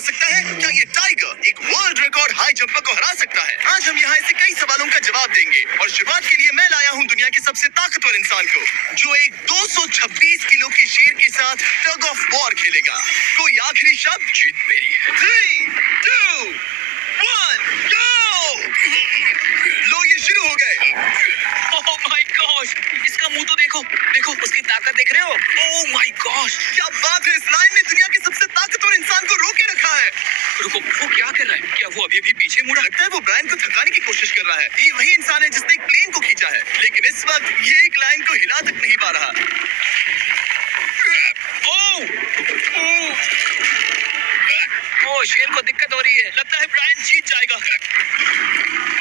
सकता है? क्या ये टाइगर एक वर्ल्ड रिकॉर्ड हाई जंपर को हरा सकता है? आज हम यहाँ ऐसे कई सवालों का जवाब देंगे और शुरुआत के लिए मैं लाया हूँ दुनिया के सबसे ताकतवर इंसान को, जो एक 226 किलो के शेर के साथ टग ऑफ वॉर खेलेगा। कोई आखिरी शब्द? जीत मेरी है। 3, 2, 1, go! लो ये शुरू हो गए। ओह माय गॉश, इसका मुंह तो देखो, देखो उसकी ताकत देख रहे हो? ओह माय गॉश, क्या बात है, इस लाइन ने दुनिया के सबसे ताकतवर इंसान को रोके रखा है। रुको, वो क्या कर रहा है? क्या वो अभी भी पीछे मुड़ा? लगता है वो ब्रायन को थकाने की कोशिश कर रहा है। ये वही इंसान है जिसने एक प्लेन को खींचा है, लेकिन इस वक्त ये एक लाइन को हिला तक नहीं पा रहा। ओह ओह, शेर को दिक्कत हो रही है। लगता है ब्रायन जीत जाएगा।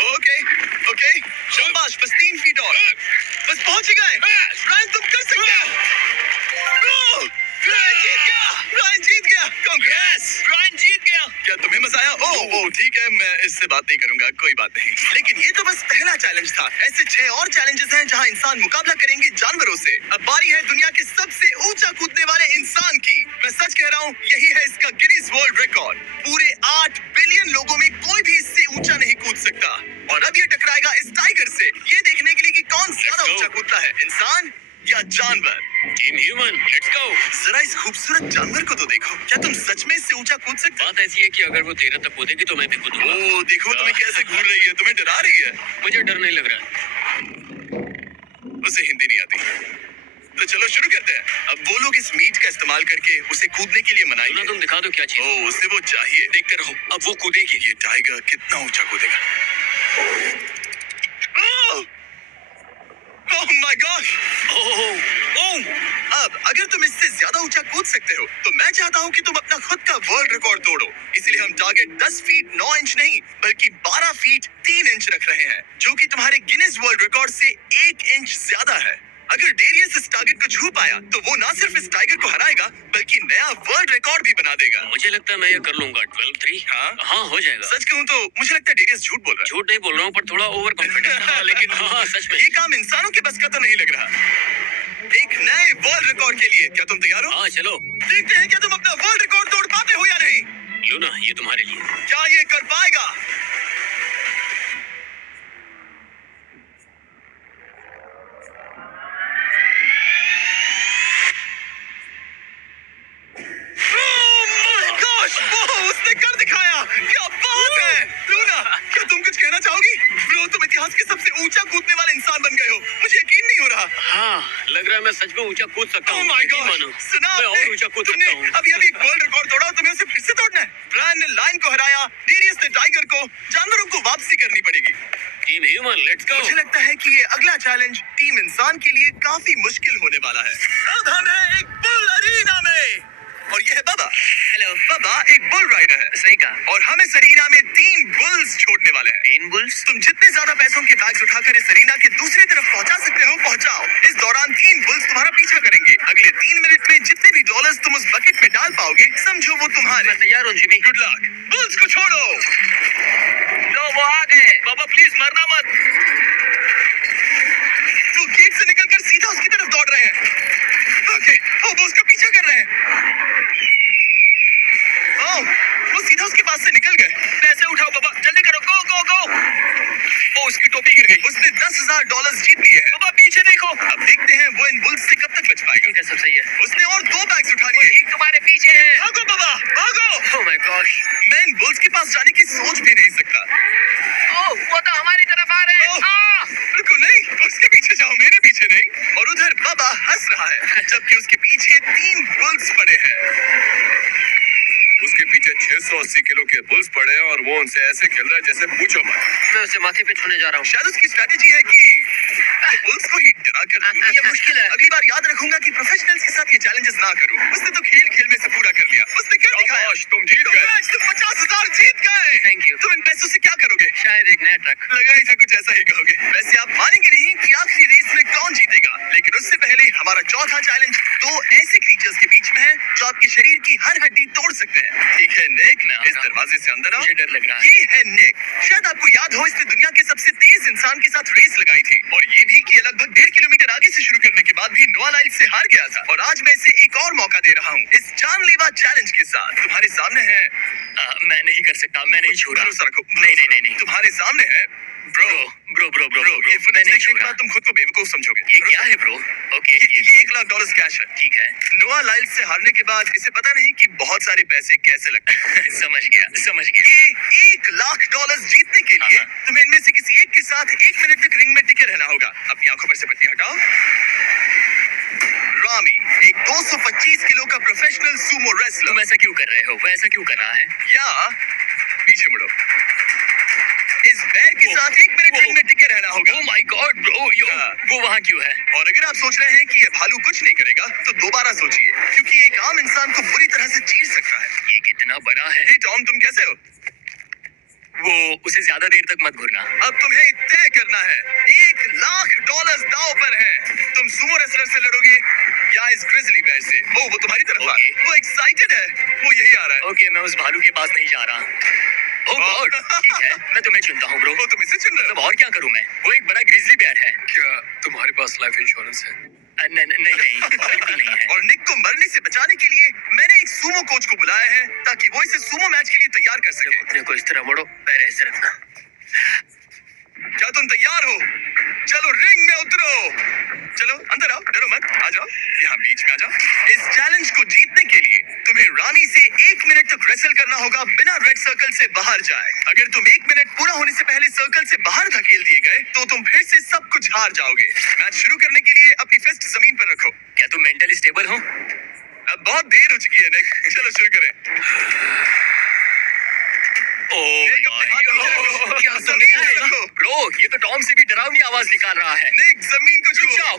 ओके ओके, शाबाश, बस 3 फीट और, बस पहुंच ही गए। ब्रायन तुम कर सकते हो। ब्रायन जीत गया, ब्रायन जीत गया। कांग्रेस, ब्रायन जीत गया। क्या तुम्हें मजा आया? ओह ठीक है, मैं इससे बात नहीं करूंगा, कोई बात नहीं। लेकिन ये तो बस पहला चैलेंज था। ऐसे 6 और चैलेंजेस हैं जहां इंसान मुकाबला करेंगे जानवरों से। अब बारी है दुनिया के सबसे ऊंचा कूदने वाले इंसान की। मैं सच कह रहा हूँ, यही है इसका गिनीज वर्ल्ड रिकॉर्ड। पूरे 8 बिलियन लोगों में कोई भी इससे ऊंचा नहीं कूद सकता। और अब ये टकराएगा इस टाइगर से, ये देखने के लिए कि कौन ज्यादा ऊंचा कूदता है, इंसान या जानवर। Team human, let's go. जरा इस खूबसूरत जानवर को तो देखो। क्या तुम सच में इससे ऊंचा कूद सकते हो? बात ऐसी है कि अगर वो 13 तक कूदेगी तो मैं भी कूदूंगा। ओह देखो तुम्हें कैसे घूर रही है, तुम्हें डरा रही है। मुझे डर नहीं लग रहा है। उसे हिंदी नहीं आती, तो चलो शुरू करते हैं। अब वो लोग इस मीट का इस्तेमाल करके उसे कूदने के लिए सुना, मनाएंगे। तुम दिखा दो क्या चीज। ओह उसे वो चाहिए। देखते रहो, अब वो कूदेगी। ये टाइगर कितना ऊंचा कूदेगा। Oh my God. ओह ओह, अब अगर तुम इससे ज्यादा ऊंचा कूद सकते हो तो मैं चाहता हूं कि तुम अपना खुद का वर्ल्ड रिकॉर्ड तोड़ो। इसलिए हम टारगेट 10 फीट 9 इंच नहीं बल्कि 12 फीट 3 इंच रख रहे हैं, जो कि तुम्हारे गिनीज वर्ल्ड रिकॉर्ड से 1 इंच ज्यादा है। अगर डेरियस इस टारगेट को छू पाया तो वो ना सिर्फ इस टाइगर को हराएगा बल्कि नया वर्ल्ड रिकॉर्ड भी बना देगा। मुझे लगता है मैं ये कर लूंगा। 12-3। हाँ हो जाएगा। सच कहूं तो मुझे लगता है डेरियस झूठ बोल रहा है। झूठ नहीं बोल रहा हूँ, पर थोड़ा ओवर कॉन्फिडेंस। हाँ, लेकिन हाँ सच में। ये काम इंसानों के बस का तो नहीं लग रहा। एक नए वर्ल्ड रिकॉर्ड के लिए क्या तुम तैयार हो? हाँ चलो, देखते हैं क्या तुम अपना वर्ल्ड रिकॉर्ड तोड़ पाते हो या नहीं। लूना ये तुम्हारे लिए। क्या ये कर पाएगा? Oh my gosh! ओह, उसने कर दिखाया। क्या बात है। लूना, क्या तुम कुछ कहना चाहोगी? ब्रो, तुम इतिहास के सबसे ऊंचा कूदने वाले इंसान बन गए हो। मुझे यकीन नहीं हो रहा। हाँ, लग रहा है मैं सच में ऊंचा कूद सकता Oh हूँ। my यकीन gosh! मानो, सुना मैं आपने? और ऊंचा कूद तुमने सकता हूँ। अभी एक वर्ल्ड रिकॉर्ड तोड़ा और तुम्हें उसे फिर से तोड़ना है। ब्रायन ने लाइन को हराया, डेरियस ने टाइगर को, जानवरों को वापसी करनी पड़ेगी। Team human, let's go. मुझे लगता है कि ये अगला चैलेंज टीम इंसान के लिए काफी मुश्किल होने वाला है। अब हम हैं एक बुल अरीना में और ये है बाबा। हेलो। बाबा एक बुल राइडर है। सही कहा। और हम इस अरीना में 3 बुल्स छोड़ने वाले हैं। 3 बुल्स? तुम जितने ज्यादा पैसों के बैग्स उठाकर इस अरीना के दूसरी तरफ पहुंचा सकते हो पहुंचाओ। इस दौरान 3 बुल्स तुम्हारा पीछा करेंगे। अगले 3 मिनट में जितने भी डॉलर्स तुम उस बकेट में डाल पाओगे समझो वो तुम्हारे। मैं तैयार हूँ जिमी। Good luck. बुल्स को छोड़ो। लो वो आ गए। बाबा प्लीज मरना मत। वो गेट से निकलकर सीधा उसकी तरफ दौड़ रहे हैं। ओके, वो उसका पीछा कर रहे हैं। वो सीधा उसके पास से निकल गए। पैसे उठाओ बाबा, जल्दी करो, गो गो गो। ओ उसकी टोपी गिर गई। उसने 10,000 डॉलर्स जीत लिए हैं। बाबा पीछे देखो। अब देखते हैं वो इन बुल्स से कब तक बच पाएगा। ठीक है, सब सही है। उसने और 2 बैग्स उठा लिए। एक तुम्हारे पीछे है। भागो बाबा, भागो। Oh my gosh. मैं इन बुल्स के पास जाने की सोच भी नहीं सकता। ओह वो तो हमारी तरफ आ रहे हैं। रुको, नहीं, उसके पीछे जाओ, मेरे पीछे नहीं। और उधर बाबा हंस रहा है जबकि उसके पीछे 3 बुल्स पड़े हैं। उसके पीछे 680 किलो के बुल्स पड़े हैं और वो उनसे ऐसे खेल रहा है जैसे पूछो मत। मैं उसे माथे पे छूने जा रहा हूँ। शायद उसकी स्ट्रेटेजी है कि बुल्स को ही डरा कर। ये मुश्किल है। अगली बार याद रखूंगा कि प्रोफेशनल्स के साथ ये चैलेंजेस ना करूं। उसने तो खेल खेल में से पूरा कर लिया। उसने कर दिखाया। तुम जीत गए। तुम 50,000 जीत गए। Thank you. तुम इन पैसों से क्या करोगे? शायद एक नया ट्रक। लगा ही था कुछ ऐसा ही कहोगे। वैसे आप मानेंगे नहीं कि आखिरी रेस में कौन जीतेगा, लेकिन उससे पहले हमारा चौथा चैलेंज 2 ऐसे क्रीचर्स के बीच में है जो आपके शरीर की हर हड्डी तोड़ सकते हैं। ठीक है निक, इस दरवाजे से अंदर आओ। मुझे डर लग रहा है। ये है निक। शायद आपको याद हो इसने दुनिया के सबसे तेज इंसान के साथ रेस लगाई थी और ये भी कि लगभग 1.5 किलोमीटर आगे से शुरू करने के बाद भी नोआ लाइल से हार गया था। और आज मैं इसे एक और मौका दे रहा हूँ इस जानलेवा चैलेंज के साथ। तुम्हारे सामने है मैं नहीं कर सकता, मैं नहीं छू रहा। भरोसा रखो। नहीं नहीं नहीं नहीं। तुम्हारे सामने है bro bro bro bro bro, ये मैं फुटेज नहीं देखने छू के रहा। बाद तुम खुद को बेवकूफ समझोगे। ये क्या है ब्रो? ओके ये $1 लाख कैश है। ठीक है। नोआ लाइल्स से हारने के बाद इसे पता नहीं कि बहुत सारे पैसे कैसे लगते हैं। समझ गया समझ गया। ये $1 लाख जीतने के लिए तुम्हें इनमें से किसी एक के साथ 1 मिनट तक रिंग में टिके रहना होगा। अपनी आंखों पर से पट्टी हटाओ। रामी एक 225 किलो का प्रोफेशनल सूमो रेसलर। तुम ऐसा क्यों कर रहे हो? वो ऐसा क्यों कर रहा है? या पीछे मुड़ो। इस बैर के साथ 1 मिनट रिंग में टिके रहना होगा। ओह माय गॉड ब्रो, वो वहाँ क्यों है? और अगर आप सोच रहे हैं कि ये भालू कुछ नहीं करेगा तो दोबारा सोचिए, क्योंकि एक आम इंसान को बुरी तरह से चीर सकता है। ये कितना बड़ा है। हे टॉम, तुम कैसे हो? वो उसे ज्यादा देर तक मत घूरना। अब तुम्हें तय करना है। $1 लाख दांव पर है। तुम सुमो रेसलर से लड़ोगे या इस ग्रिजली बेयर से? वो तुम्हारी तरफ आ रहा है। वो एक्साइटेड है। वो यही आ रहा है। ओके, मैं उस भालू के पास नहीं जा रहा। ओह गॉड, ठीक है, मैं तुम्हें चुनता हूँ ब्रो। वो तुम इसे चुन रहे हो? तब और क्या करूँ मैं? वो एक बड़ा ग्रिजली बेयर है। क्या तुम्हारे पास लाइफ इंश्योरेंस है? नहीं बिल्कुल नहीं है। और निक को मरने से बचाने के लिए मैंने एक सूमो कोच को बुलाया है ताकि वो इसे सूमो मैच के लिए तैयार कर सके। अपने को इस तरह मोड़ो, पैर ऐसे रखना। क्या तुम तैयार हो? चलो रिंग में उतरो। चलो अंदर आओ, डरो मत, आ जाओ, यहाँ बीच में आ जाओ। इस चैलेंज को जीतने के लिए तुम्हें रानी से 1 मिनट तक रेसल करना होगा बिना रेड सर्कल से बाहर जाए। अगर तुम 1 मिनट पूरा होने से पहले सर्कल से बाहर धकेल दिए गए तो तुम फिर से सब कुछ हार जाओगे। मैच शुरू करने के लिए अपनी फिस्ट जमीन पर रखो। क्या तुम मेंटली स्टेबल हो? अब बहुत देर हो चुकी है निक, चलो शुरू करें। निक, अपने हाथ नीचे रखो। क्या जमीन पर रखो। ब्रो, ये तो टॉम से भी डरावनी आवाज निकाल रहा है। निक, जमीन को रुक छुओ। जाओ,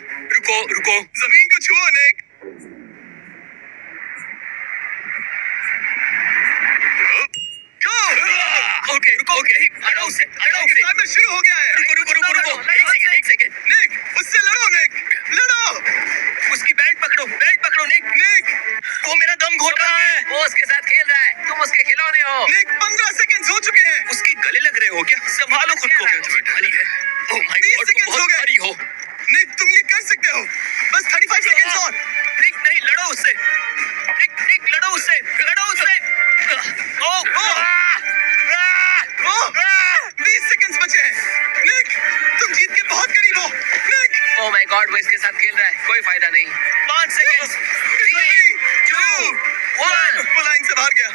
रुको। जमीन को छुओ निक। गो। ओके, हटाओ उसे। टाइमर शुरू हो गया है। रुको। एक सेकंड। निक, उससे लड़ो निक, लड़ो। उसकी बेल्ट पकड़ो निक। निक, वो मेरा दम घोट रहा है। वो उसके साथ खेल रहा है, तुम उसके खिलौने हो। निक, 15 सेकंड्स हो चुके हैं। उसके गले लग रहे हो क्या? संभालो खुद को। क्या तुम्हें ढाली है? ओह माय 20 गॉड, तुम seconds हो बहुत गए। भारी हो। निक, तुम ये कर सकते हो। बस 35 सेकंड्स और। निक, नहीं, लड़ो उससे। निक, लड़ो उससे। ओह, 20 सेकंड्स बचे हैं। निक, तुम जीत के बहुत करीब हो। निक, ओह माय गॉड, वो इसके साथ खेल रहा है। कोई फायदा नहीं। 5 सेकंड्स। 3, 2, 1। वो लाइन से बाहर गया।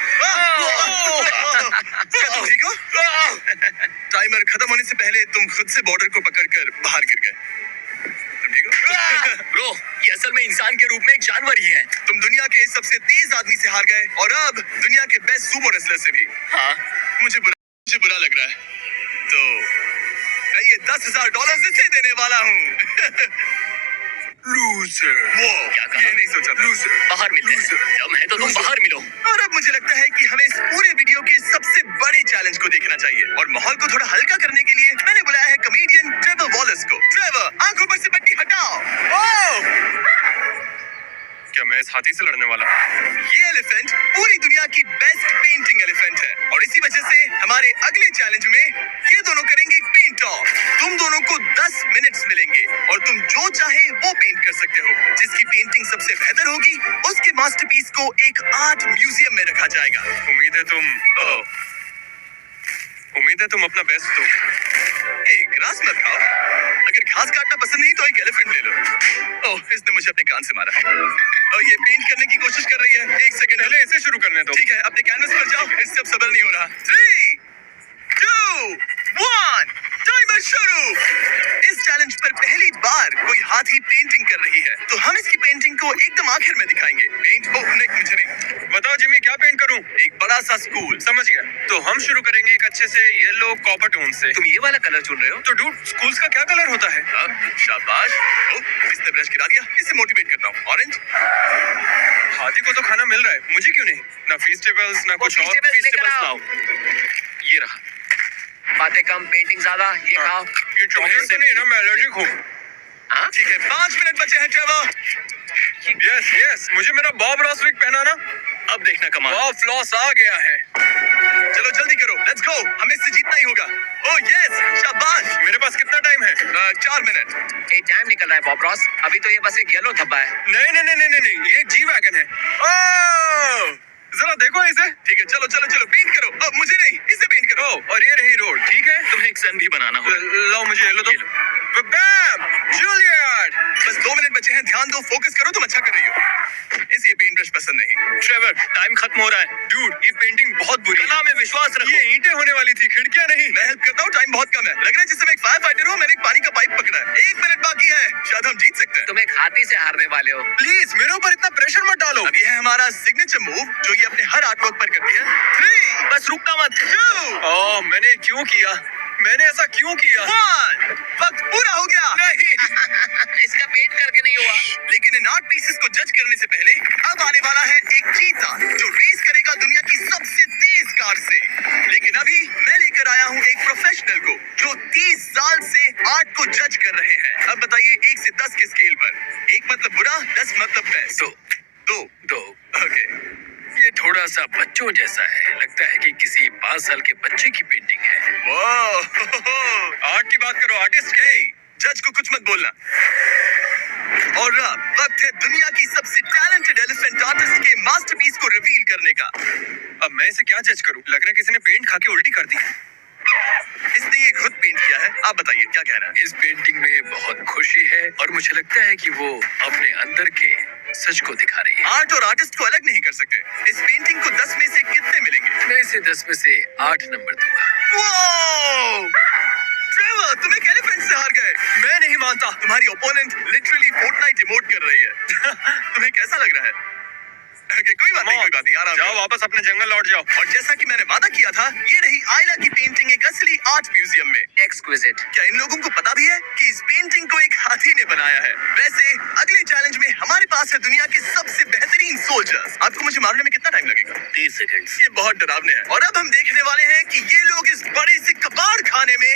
क्या तुम ठीक हो? टाइमर खत्म होने से पहले तुम खुद से बॉर्डर को पकड़कर बाहर गिर गए। तुम ठीक हो? ब्रो, ये असल में इंसान के रूप में एक जानवर ही है। तुम दुनिया के सबसे तेज आदमी से हार गए और अब दुनिया के बेस्ट सूमो रेसलर से भी। हाँ, मुझे बुरा लग रहा है। तो मैं ये $10,000 इसे देने वाला हूँ। लूजर। वो क्या कहा? ये नहीं सोचा था। लूजर। बाहर मिलते हैं। दम है तो तुम बाहर मिलो। और अब मुझे लगता है कि हमें इस पूरे वीडियो के सबसे बड़े चैलेंज को देखना चाहिए और माहौल को थोड़ा हल्का करने के लिए मैंने बुलाया है कॉमेडियन ट्रेवर वॉलेस को। ट्रेवर, आंखों पर से पट्टी हटाओ। क्या मैं इस हाथी से लड़ने वाला हूँ? ये एलिफेंट पूरी दुनिया की बेस्ट पेंटिंग एलिफेंट है और इसी वजह से हमारे अगले चैलेंज में ये दोनों करेंगे पेंट ऑफ। तुम दोनों को 10 मिनट्स मिलेंगे और तुम जो चाहे वो पेंट कर सकते हो। जिसकी पेंटिंग सबसे बेहतर होगी उसके मास्टरपीस को एक आर्ट म्यूजियम में रखा जाएगा। उम्मीद है तुम अपना बेस्ट दोगे। ग्रास मत खाओ। अगर घास काटना पसंद नहीं तो एक एलिफेंट ले लो। ओह, इसने मुझे अपने कान से मारा। और ये पेंट करने की कोशिश कर रही है। 1 सेकंड पहले ऐसे शुरू करने दो। ठीक है, अपने कैनवस पर जाओ। इससे अब सबर नहीं हो रहा। 3, 2, 1, टाइमर शुरू। इस चैलेंज पर पहली बार कोई हाथी पेंटिंग कर रही है तो हम इसकी पेंटिंग को एकदम आखिर में दिखाएंगे। पेंट नहीं, मुझे नहीं। बताओ जिमी, क्या पेंट करूं? एक बड़ा सा स्कूल। समझ गया। तो हम शुरू करेंगे एक अच्छे से येलो कॉपर टोन से। तुम ये वाला कलर चुन रहे हो? तो डूड, स्कूल्स का क्या कलर होता है? शाबाश। इसने ब्रश गिरा दिया। इसे मोटिवेट करता हूँ। ऑरेंज। हाथी को तो खाना मिल रहा है, मुझे क्यों नहीं? ना फेस्टिवल्स ना कुछ और। फेस्टिवल्स लाओ। ये रहा। बातें कम, पेंटिंग ज्यादा। ये खाओ। ये चॉकलेट तो नहीं है ना? मैं एलर्जिक हूँ। हाँ? ठीक है, 5 मिनट बचे हैं ट्रेवर। यस, मुझे मेरा बॉब रॉस विग पहनाना। अब देखना कमाल। बॉब फ्लॉस आ गया है। चलो जल्दी करो, लेट्स गो। हमें इससे जीतना ही होगा। ओह यस, शाबाश। मेरे पास कितना टाइम है? 4 मिनट। ये टाइम निकल रहा है बॉब रॉस। अभी तो ये बस एक येलो धब्बा है। नहीं, ये जी वैगन है। ओह, जरा देखो इसे। ठीक है, चलो पेंट करो। और ये रही रोड, ठीक है? तुम्हें एक सन भी बनाना होगा। लाओ मुझे येलो दो। ये लो। बैम! जूलियट! बस 2 मिनट बचे हैं, ध्यान दो, फोकस करो, तुम अच्छा कर रही हो। इसे पेंट ब्रश पसंद नहीं। ट्रेवर, टाइम खत्म हो रहा है। डूड, ये पेंटिंग बहुत बुरी है। कला में विश्वास रखो। ये ईंटें होने वाली थी, खिड़कियां नहीं। मैं हेल्प करता हूँ, टाइम बहुत कम है। लग रहा है जिससे मैं एक फायर फाइटर हूँ, मैंने एक पानी का पाइप पकड़ा है। 1 मिनट बाकी है, शायद हम जीत सकते हैं। तुम एक हाथी से हारने वाले हो। प्लीज मेरे ऊपर इतना प्रेशर मत डालो। अब ये है हमारा सिग्नेचर मूव, जो ये अपने हर आर्टवर्क पर करती है। 3, बस रुकना मत। 2, ओह, मैंने क्यों किया? मैंने ऐसा क्यों किया? 1, वक्त पूरा हो गया। नहीं। इसका पेंट करके नहीं हुआ। लेकिन इन आर्ट पीसेस को जज करने से पहले अब आने वाला है एक चीता जो रेस करेगा दुनिया की सबसे तेज कार से। लेकिन अभी मैं लेकर आया हूँ एक प्रोफेशनल को जो 30 साल से आर्ट को जज कर रहे हैं। अब बताइए 1 से 10 के स्केल पर 1 मतलब बुरा, 10 मतलब बेस्ट। 2 ओके। ये थोड़ा सा बच्चों जैसा है। लगता है कि किसी 5 साल के बच्चे की पेंटिंग है। वाह, आर्ट की बात करो, आर्टिस्ट की। जज को कुछ मत बोलना। और अब वक्त है दुनिया की सबसे टैलेंटेड एलिफेंट आर्टिस्ट के मास्टरपीस को रिवील करने का। अब मैं इसे क्या जज करूं? लग रहा है किसी ने पेंट खा के उल्टी कर दी। इसने ये खुद पेंट किया है। आप बताइए क्या कहना है? इस पेंटिंग में बहुत खुशी है और मुझे लगता है कि वो अपने अंदर के सच को दिखा रही है। आर्ट और आर्टिस्ट को अलग नहीं कर सकते। इस पेंटिंग को 10 में से कितने मिलेंगे? मैं इसे 10 में से 8 नंबर दूंगा। वाओ! ट्रेवर, तुम एक एलिफेंट से हार गए। मैं नहीं मानता। तुम्हारी ओपोनेंट लिटरली फोर्टनाइट इमोट कर रही है। तुम्हें कैसा लग रहा है? Okay, कोई बात नहीं, आराम जाओ करो। वापस अपने जंगल लौट जाओ। और जैसा कि मैंने वादा किया था, ये रही आयला की पेंटिंग एक असली आर्ट म्यूजियम में। एक्सक्विजिट। क्या इन लोगों को पता भी है कि इस पेंटिंग को एक हाथी ने बनाया है? वैसे अगले चैलेंज में हमारे पास है दुनिया के सबसे बेहतरीन सोल्जर्स। आपको मुझे मारने में कितना टाइम लगेगा? 30 सेकंड। ये बहुत डरावने है। और अब हम देखने वाले हैं कि ये लोग इस बड़े से कबाड़ खाने में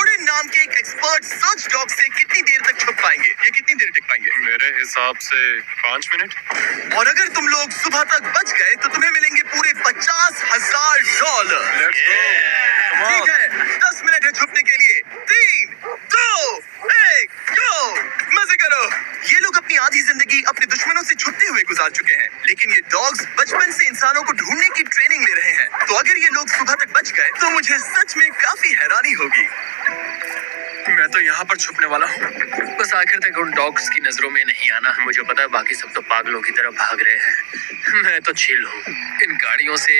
ओडिन नाम के एक एक्सपर्ट सर्च डॉग से कितनी देर तक छुप पाएंगे। ये कितनी देर टिक पाएंगे? मेरे हिसाब से 5 मिनट। और अगर तुम लोग सुबह तक बच गए तो तुम्हें मिलेंगे पूरे $50,000। Let's go. ठीक है, 10 मिनट है छुपने के लिए। 3, 2, 1, गो! मजे करो। ये लोग अपनी आधी जिंदगी अपने दुश्मनों से छुपते हुए गुजार चुके हैं, लेकिन ये डॉग्स बचपन से इंसानों को ढूंढने की ट्रेनिंग ले रहे हैं। तो अगर ये लोग सुबह तक बच गए तो मुझे सच में काफी हैरानी होगी। मैं तो यहाँ पर छुपने वाला हूँ। बस आखिर तक उन डॉग्स की नजरों में नहीं आना। मुझे पता है बाकी सब तो पागलों की तरफ भाग रहे हैं। मैं तो चिल हूँ। इन गाड़ियों से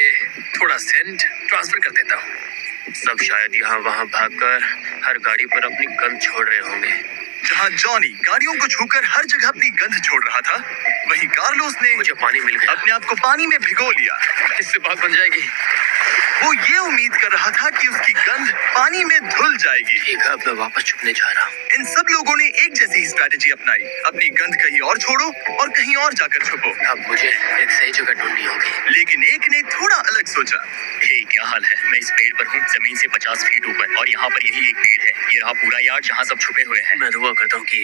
थोड़ा सेंट ट्रांसफर कर देता हूँ। सब शायद यहाँ वहाँ भागकर हर गाड़ी पर अपनी गंध छोड़ रहे होंगे। जहाँ जॉनी गाड़ियों को छूकर हर जगह अपनी गंध छोड़ रहा था, वहीं कार्लोस ने मुझे पानी मिल गया। अपने आप को पानी में भिगो लिया। इससे बात बन जाएगी। वो ये उम्मीद कर रहा था कि उसकी गंध पानी में धुल जाएगी। ठीक है, अब मैं वापस छुपने जा रहा हूँ। इन सब लोगों ने एक जैसी स्ट्रैटेजी अपनाई। अपनी गंध कहीं और छोड़ो और कहीं और जाकर छुपो। अब मुझे एक सही जगह ढूंढनी होगी। लेकिन एक ने थोड़ा अलग सोचा। हे, क्या हाल है? मैं इस पेड़ पर हूँ, जमीन से 50 फीट ऊपर, और यहाँ पर यही एक पेड़ है। ये रहा पूरा यार्ड जहाँ सब छुपे हुए हैं। मैं दुआ करता हूँ कि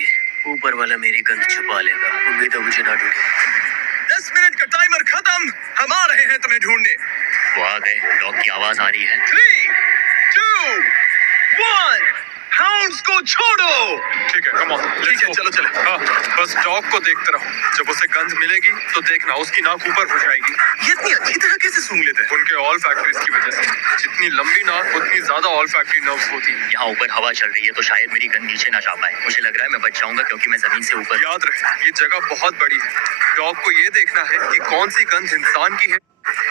ऊपर वाला मेरी गंध छुपा लेगा। उम्मीद है मुझे ना ढूंढे। 10 मिनट का टाइमर खत्म। हम आ रहे हैं तुम्हें ढूंढने। वो आ गए। डॉग की आवाज आ रही है। 3, 2, 1, हाउंड्स को छोड़ो। ठीक है, कम ऑन। ठीक है, चलो चलो। हाँ, बस डॉग को देखते रहो। जब उसे गंध मिलेगी तो देखना उसकी नाक ऊपर हो जाएगी। ये इतनी अच्छी तरह कैसे सूंघ लेते हैं? उनके ऑल फैक्ट्रीज की वजह से। जितनी लंबी नाक उतनी ज्यादा ऑल फैक्ट्री नर्व्स होती है। यहाँ ऊपर हवा चल रही है तो शायद मेरी गंध नीचे ना जा पाए। मुझे लग रहा है मैं बच जाऊंगा क्योंकि मैं जमीन से ऊपर। याद रहे, ये जगह बहुत बड़ी है। डॉग को ये देखना है कि कौन सी गंध इंसान की है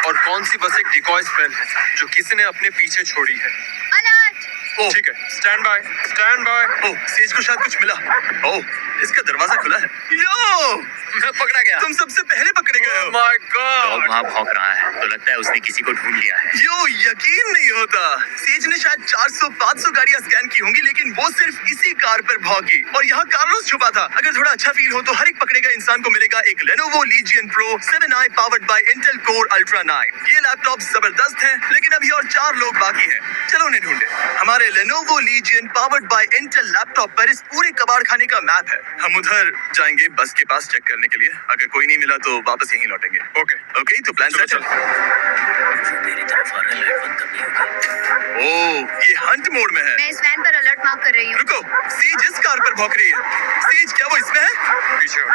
और कौन सी बस एक डिकॉय स्मेल है जो किसी ने अपने पीछे छोड़ी है। ओह, ठीक है, stand by, stand by. Oh, says को शायद कुछ मिला। ओह, इसका दरवाजा खुला है। यो, मैं पकड़ा गया। तुम सबसे पहले पकड़े गए हो। My dog God. वहाँ भौंक रहा है तो लगता है उसने किसी को ढूंढ लिया है। यो, यकीन नहीं होता। सेज ने शायद 400-500 गाड़ियां स्कैन की होंगी, लेकिन वो सिर्फ इसी कार पर भौंकी। और यहाँ कार्लोस छुपा था। अगर थोड़ा अच्छा फील हो तो हर एक पकड़े गए इंसान को मिलेगा एक Lenovo Legion Pro 7i powered by Intel Core Ultra 9। ये लैपटॉप जबरदस्त है, लेकिन अभी और 4 लोग बाकी हैं। चलो उन्हें ढूंढे। हमारे Lenovo Legion powered by Intel laptop पर इस पूरे कबाड़ खाने का मैप है। हम उधर जाएंगे बस के पास चेक करने के लिए। अगर कोई नहीं मिला तो वापस यहीं लौटेंगे। ओके, ओके, तो प्लान सेट है। वो मेरी तरफ आ रहा है, लाइट बंद करनी होगी। ओह, ये हंट मोड में है। मैं इस वैन पर अलर्ट मार्क कर रही हूँ। रुको, सेज इस कार पर भौंक रही है। सेज, क्या वो इसमें है? पीछे हटो।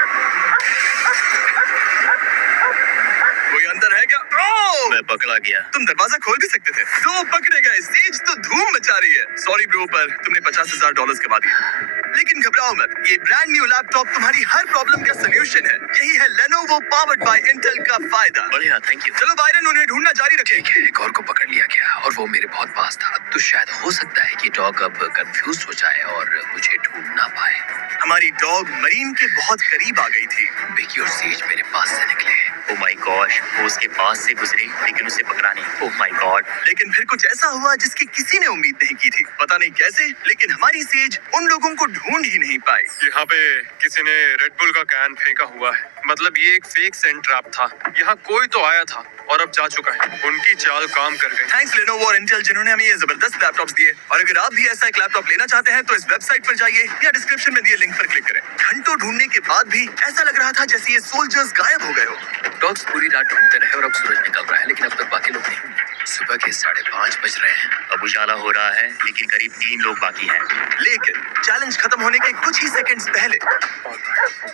कोई अंदर है क्या? ओह! मैं पकड़ा गया। तुम दरवाजा खोल भी सकते थे। दो पकड़े गए। सेज तो धूम मचा रही है। सॉरी ब्रो, पर तुमने $50,000 कमा दिए। लेकिन घबराओ मत, ये ब्रांड न्यू लैपटॉप तुम्हारी हर प्रॉब्लम का सोल्यूशन है। यही है Lenovo पावर्ड बाय इंटेल का फायदा। बढ़िया, थैंक यू। चलो बायरन, उन्हें ढूंढना जारी रखें। एक और को पकड़ लिया गया और वो मेरे बहुत पास था। तो शायद हो सकता है कि डॉग अब कंफ्यूज हो जाए और मुझे ढूंढ ना पाए। हमारी डॉग मरीन के बहुत करीब आ गई थी। बेकी और सेज मेरे पास से निकले। ओह माय गॉश, वो उसके पास से गुजरे लेकिन उसे पकड़ा नहीं। Oh my God. लेकिन फिर कुछ ऐसा हुआ जिसकी किसी ने उम्मीद नहीं की थी। पता नहीं कैसे, लेकिन हमारी सेज उन लोगों को ढूंढ ही नहीं पाई। यहाँ पे किसी ने रेड बुल का कैन फेंका हुआ है। मतलब ये एक फेक सेंट ट्रैप था। यहाँ कोई तो आया था और अब जा चुका है। उनकी चाल काम कर गई। थैंक्स Lenovo और इंटेल जिन्होंने हमें ये जबरदस्त लैपटॉप्स दिए। और अगर आप भी ऐसा एक लैपटॉप लेना चाहते हैं तो इस वेबसाइट पर जाइए या डिस्क्रिप्शन में दिए लिंक पर क्लिक करें। घंटों ढूंढने के बाद भी ऐसा लग रहा था जैसे ये सोल्जर्स गायब हो गए हो। डॉग्स पूरी रात ढूंढते रहे और अब सूरज निकल रहा है, लेकिन अब तक बाकी लोग नहीं। सुबह के 5:30 बज रहे हैं। अब उजाला हो रहा है, लेकिन करीब 3 लोग बाकी हैं। लेकिन चैलेंज खत्म होने के कुछ ही सेकंड्स पहले वो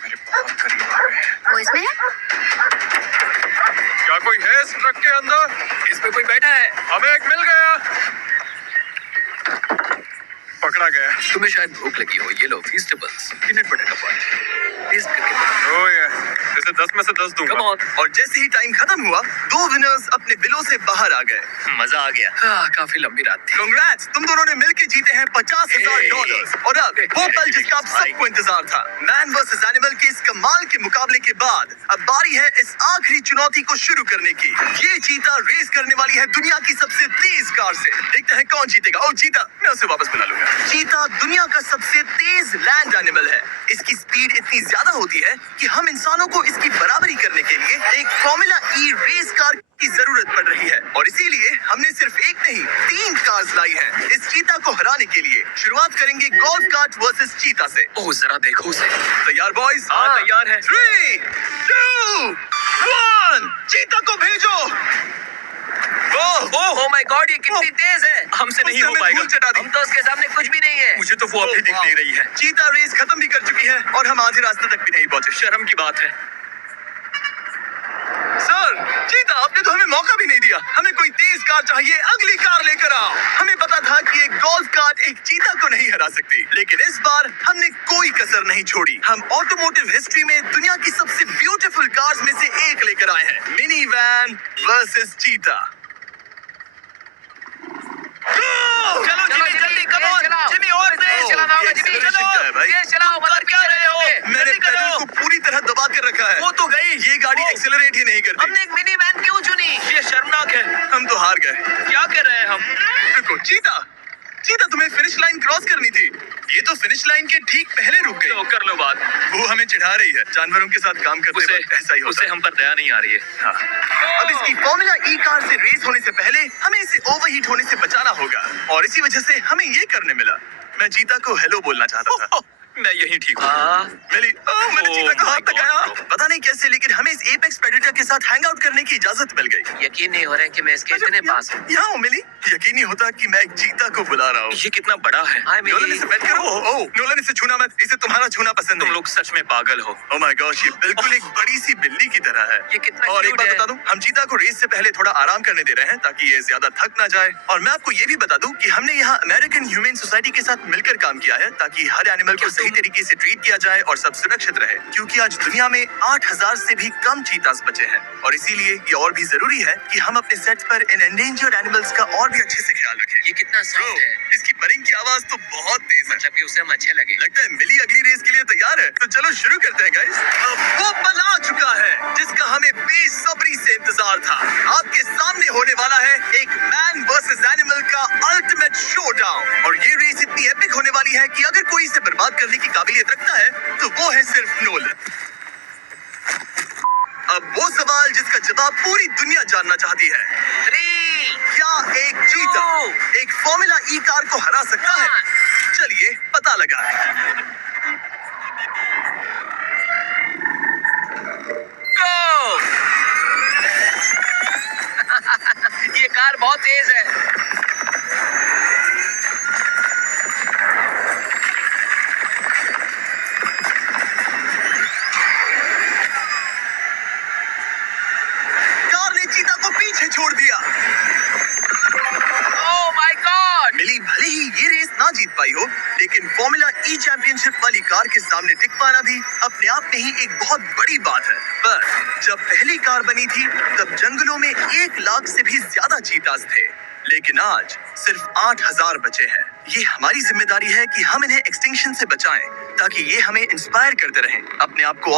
मेरे बहुत करीब आ गए हैं। वो इसमें है? क्या कोई है इस ट्रक के अंदर? इस पे कोई बैठा है। हमें एक मिल गया। पकड़ा गया। तुम्हें शायद भूख लगी हो। ये लो फीस्टेबल्स, पीनट बटर का पॉइंट। टेस्ट करके देखो। ओह ये, इसे 10 में से 10 दूंगा। Come on. और जैसे ही टाइम खत्म हुआ, दो विनर्स अपने बिलों से बाहर आ गए। मजा आ गया। काफी लंबी रात थी। कांग्रेट्स, तुम दोनों ने मिलके जीते हैं $50,000। और अब वो पल जिसका आप सबको इंतजार था। मैन वर्सेस एनिमल के इस कमाल के मुकाबले के बाद अब बारी है इस आखिरी चुनौती को शुरू करने की। ये चीता रेस करने वाली है दुनिया की सबसे तेज कार से। देखते हैं कौन जीतेगा। ओ चीता, मैं उसे वापस बुला लूंगा। चीता दुनिया का सबसे तेज लैंड एनिमल है। इसकी स्पीड इतनी ज्यादा होती है कि हम इंसानों को इसकी बराबरी करने के लिए एक फॉर्मूला ई रेस कार की जरूरत पड़ रही है। और इसीलिए हमने सिर्फ एक नहीं 3 कार्स लाई हैं इस चीता को हराने के लिए। शुरुआत करेंगे गोल्फ कार्ट वर्सेस चीता से। ओह जरा देखो उसे। तैयार बॉयज? हाँ, तैयार है। 3, 2, 1, चीता को भेजो। ओह माय गॉड, ये कितनी तेज है। हमसे नहीं हो उसने हमें पाएगा। धूल चटा दी। हम तो उसके सामने कुछ भी नहीं है। मुझे तो वो अभी दिख नहीं रही है। चीता रेस खत्म भी कर चुकी है और हम आधे रास्ते तक भी नहीं पहुंचे। शर्म की बात है। सर, चीता आपने तो हमें मौका भी नहीं दिया। हमें कोई तेज कार चाहिए, अगली कार लेकर आओ। हमें पता था कि एक गोल्फ कार्ट एक चीता को नहीं हरा सकती, लेकिन इस बार हमने कोई कसर नहीं छोड़ी। हम ऑटोमोटिव हिस्ट्री में दुनिया की सबसे ब्यूटीफुल कार्स में से एक लेकर आए हैं। मिनी वैन वर्सेस चीता। चलो जल्दी कम ऑन। जिमी और तेज चलाना होगा। जिमी चलो, तेज चलाओ। मतलब क्या रहे हो? मैंने जल्दी पेडल करो। को पूरी तरह दबा कर रखा है। वो तो गई। ये गाड़ी एक्सेलरेट ही नहीं करती। हमने एक मिनी वैन क्यों चुनी? ये शर्मनाक है। हम तो हार गए। क्या कर रहे हैं हम? रुको चीता, चीता तुम्हें फिनिश लाइन क्रॉस करनी थी। ये तो फिनिश लाइन के ठीक पहले रुक गई। तो कर लो बात। वो हमें चिढ़ा रही है। जानवरों के साथ काम करते उसे वक्त ऐसा ही होता उसे है। हम पर दया नहीं आ रही है। हाँ। अब इसकी फॉर्मूला ई कार से रेस होने से पहले हमें इसे ओवरहीट होने से बचाना होगा। और इसी वजह से हमें ये करने मिला। मैं चीता को हेलो बोलना चाहता था। मैं यहीं ठीक हूँ। मैंने चीता को हाथ my God, लगाया। bro. पता नहीं कैसे, लेकिन हमें इस एपेक्स प्रेडेटर के साथ हैंग आउट करने की इजाजत मिल गई। यकीन नहीं हो रहा है कि मैं इसके इतने पास हूँ। यहाँ हूँ मिली। यकीन नहीं होता कि मैं एक चीता को बुला रहा हूँ। ये कितना बड़ा है। हाय नोलन मिली। इसे पेट करो। ओह नोलन, इसे छूना मत। इसे तुम्हारा छूना पसंद तुम नहीं। लोग सच में पागल हो। ओह माय गॉश, ये बिल्कुल एक बड़ी सी बिल्ली की तरह है। ये कितना और एक cute बात है। बता दूं, हम चीता को रेस से पहले थोड़ा आराम करने दे रहे हैं ताकि ये ज्यादा थक ना जाए। और मैं आपको ये भी बता दूं कि हमने यहाँ अमेरिकन ह्यूमन सोसाइटी के साथ मिलकर काम किया है ताकि हर एनिमल को सही तरीके से ट्रीट किया जाए और सब सुरक्षित रहे। क्योंकि आज दुनिया में 8,000 से भी कम चीतास बचे हैं और इसीलिए ये और भी जरूरी है कि हम अपने सेट पर इन एंडेंजर्ड एनिमल्स का और भी अच्छे से ख्याल रखें। ये कितना सॉफ्ट है। इसकी परिंग की आवाज तो बहुत तेज है। मतलब कि उसे हम अच्छे लगे। लगता है मिली अगली रेस के लिए तैयार है। तो चलो शुरू करते हैं गाइस। अब वो पल आ चुका है जिसका हमें बेसब्री से इंतजार था। आपके सामने होने वाला है एक मैन वर्सेस एनिमल का अल्टीमेट शोडाउन। और ये रेस इतनी एपिक होने वाली है कि अगर कोई इसे बर्बाद करने की काबिलियत रखता है तो वो है सिर्फ नोलन। अब वो सवाल जिसका जवाब पूरी दुनिया जानना चाहती है। 3, क्या एक चीता एक फॉर्मूला ई कार को हरा सकता है? चलिए पता लगा। गो। ये कार बहुत तेज है। कार ने चीता को पीछे छोड़ दिया। ना जीत पाई हो, लेकिन फॉर्मूला ई चैंपियनशिप वाली कार के सामने टिक पाना भी अपने आप में ही एक बहुत बड़ी बात है। पर जब पहली कार बनी थी तब जंगलों में 1 लाख से भी ज्यादा चीतास थे, लेकिन आज सिर्फ 8000 बचे हैं। ये हमारी जिम्मेदारी है कि हम इन्हें एक्सटिंक्शन से बचाएं, ताकि ये हमें इंस्पायर करते रहें, अपने आप को